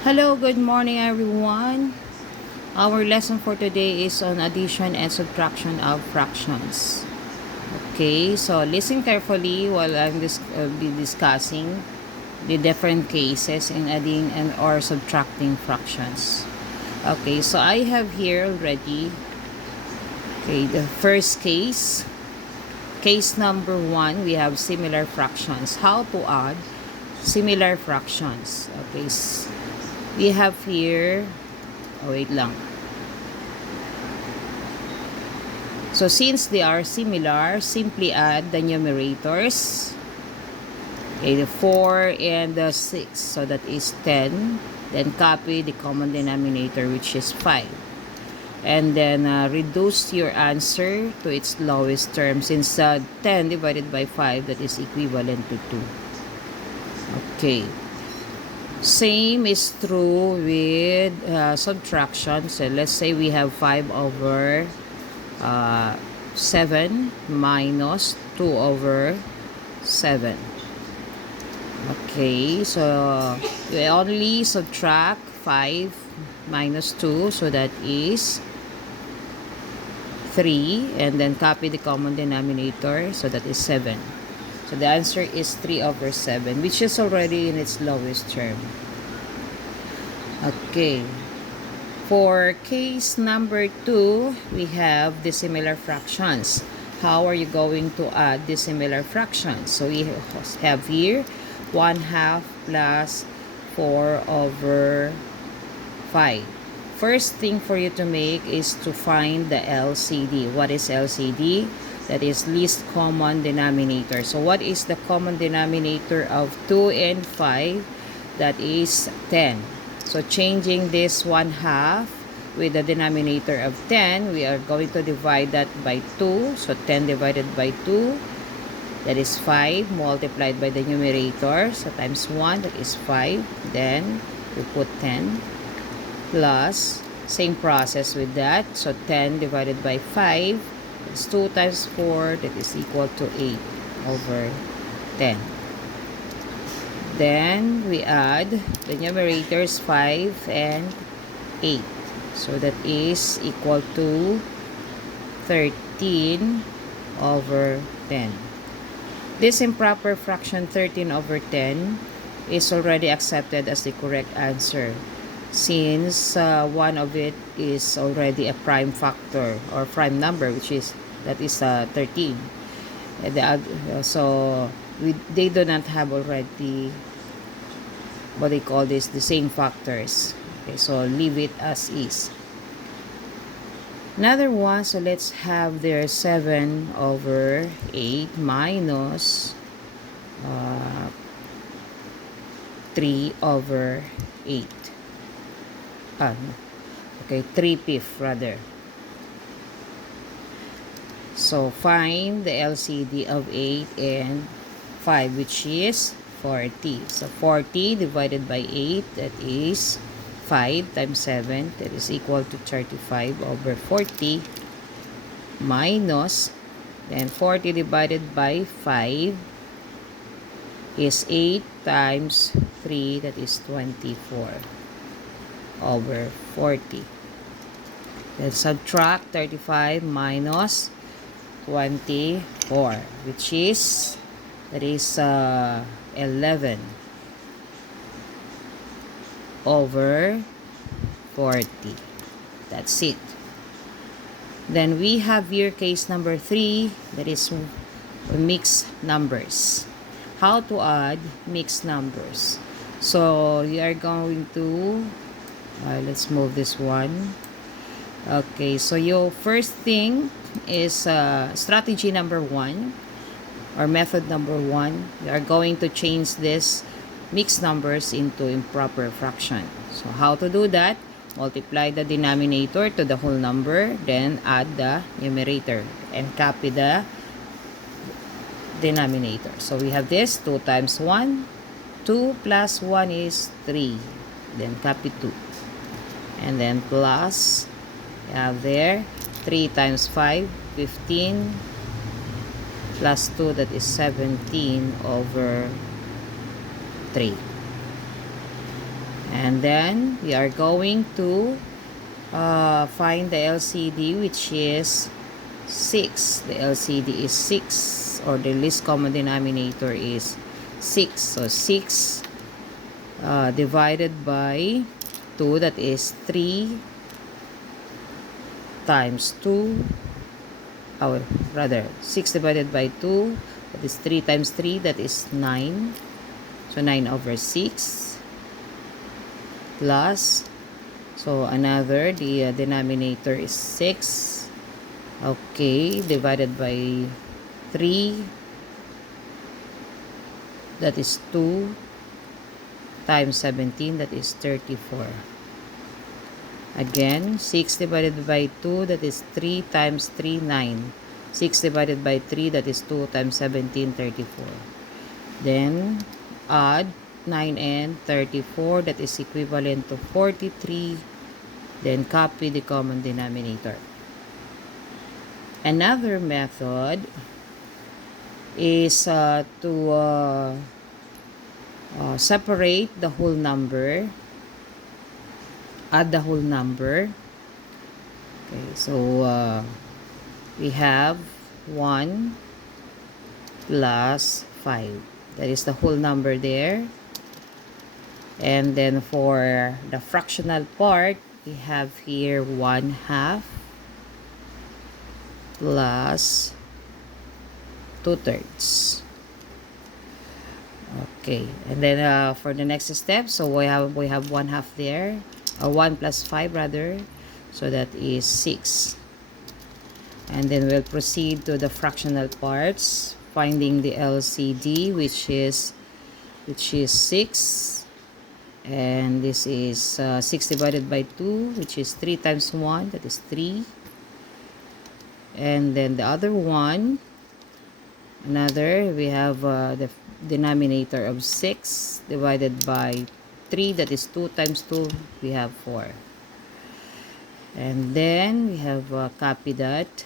Hello, good morning everyone. Our lesson for today is on addition and subtraction of fractions. Okay, so listen carefully while be discussing the different cases in adding and or subtracting fractions. Okay, so I have here already the first case number 1, we have similar fractions. How to add similar fractions. Okay, we have here, wait lang. So since they are similar, simply add the numerators. Okay, the 4 and the 6. So that is 10. Then copy the common denominator, which is 5. And then reduce your answer to its lowest term. Since 10 divided by 5, that is equivalent to 2. Okay. Same is true with subtraction. So let's say we have 5 over 7 minus 2 over 7. Okay, so we only subtract 5 minus 2, so that is 3, and then copy the common denominator, so that is 7. So the answer is 3 over 7, which is already in its lowest term. Okay. For case number 2, we have dissimilar fractions. How are you going to add dissimilar fractions? So we have here 1/2 plus 4 over 5. First thing for you to make is to find the LCD. What is LCD? That is least common denominator. So what is the common denominator of 2 and 5? That is 10. So changing this 1/2 with the denominator of 10, we are going to divide that by 2. So 10 divided by 2, that is 5, multiplied by the numerator. So times 1, that is 5. Then we put 10 plus, same process with that. So 10 divided by 5, it's 2 times 4, that is equal to 8 over 10. Then we add the numerators 5 and 8. So that is equal to 13 over 10. This improper fraction 13 over 10 is already accepted as the correct answer, since one of it is already a prime factor or prime number, which is 13. They do not have already what they call this, the same factors. Okay, so leave it as is. Another one, so let's have there 7 over 8 minus 3 over 8. Okay, 3/5 rather. So find the LCD of 8 and 5, which is 40. So 40 divided by 8, that is 5 times 7, that is equal to 35 over 40, minus, then 40 divided by 5 is 8 times 3, that is 24 over 40. Then subtract 35 minus 24, which is, that is 11 over 40. That's it. Then we have here case number 3, that is mixed numbers. How to add mixed numbers? So you are going to let's move this one. Okay, so your first thing is strategy number 1 or method number 1. You are going to change this mixed numbers into improper fraction. So how to do that? Multiply the denominator to the whole number, then add the numerator and copy the denominator. So we have this 2 times 1, 2 plus 1 is 3, then copy 2, and then plus, we have there 3 times 5, 15, plus 2, that is 17 over 3. And then we are going to find the LCD, which is 6. The LCD is 6, or the least common denominator is 6. So 6 divided by 2, that is 3 times 2, or rather 6 divided by 2, that is 3 times 3, that is 9. So 9 over 6 plus, so another, the denominator is 6. Okay, divided by 3, that is 2 times 17, that is 34. Again, 6 divided by 2, that is 3 times 3, 9. 6 divided by 3, that is 2 times 17, 34. Then, add 9 and 34, that is equivalent to 43. Then, copy the common denominator. Another method is to separate the whole number, add the whole number. Okay, so we have 1 plus 5. That is the whole number there. And then for the fractional part, we have here 1/2 plus 2/3. Okay, and then for the next step, so we have 1/2 there, 1 plus 5 rather, so that is 6. And then we'll proceed to the fractional parts, finding the LCD, which is 6, and this is 6 divided by 2, which is 3 times 1, that is 3. And then the other one, we have the denominator of 6 divided by 3, that is 2 times 2, we have 4. And then we have copy that,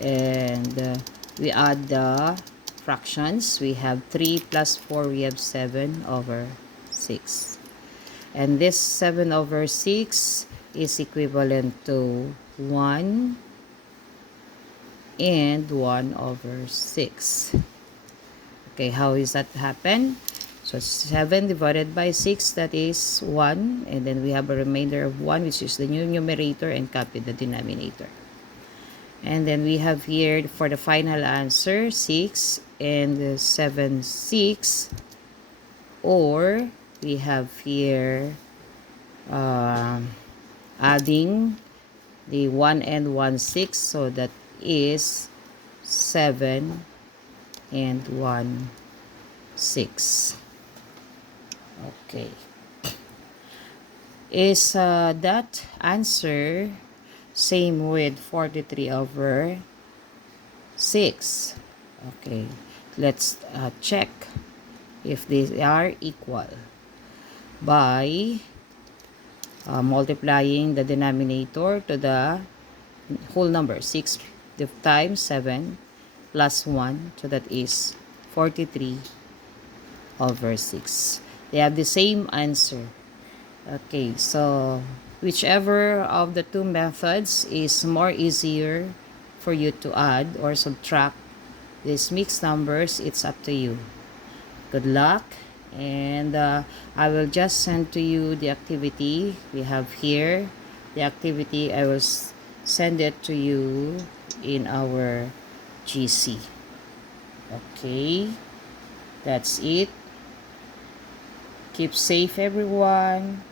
and we add the fractions. We have 3 plus 4, we have 7 over 6. And this 7 over 6 is equivalent to 1 and 1 over 6. Okay, how is that happen? So 7 divided by 6, that is 1, and then we have a remainder of 1, which is the new numerator, and copy the denominator. And then we have here for the final answer 6 and 7 6, or we have here adding the 1 and 1 6, so that is 7 and 1 6. Okay, is that answer same with 43 over 6? Okay, let's check if these are equal by multiplying the denominator to the whole number, 6 times 7 plus 1, so that is 43 over 6. They have the same answer. Okay, so whichever of the two methods is more easier for you to add or subtract these mixed numbers, it's up to you. Good luck, and I will just send to you the activity. We have here the activity. I will send it to you in our GC. Okay, that's it. Keep safe, everyone.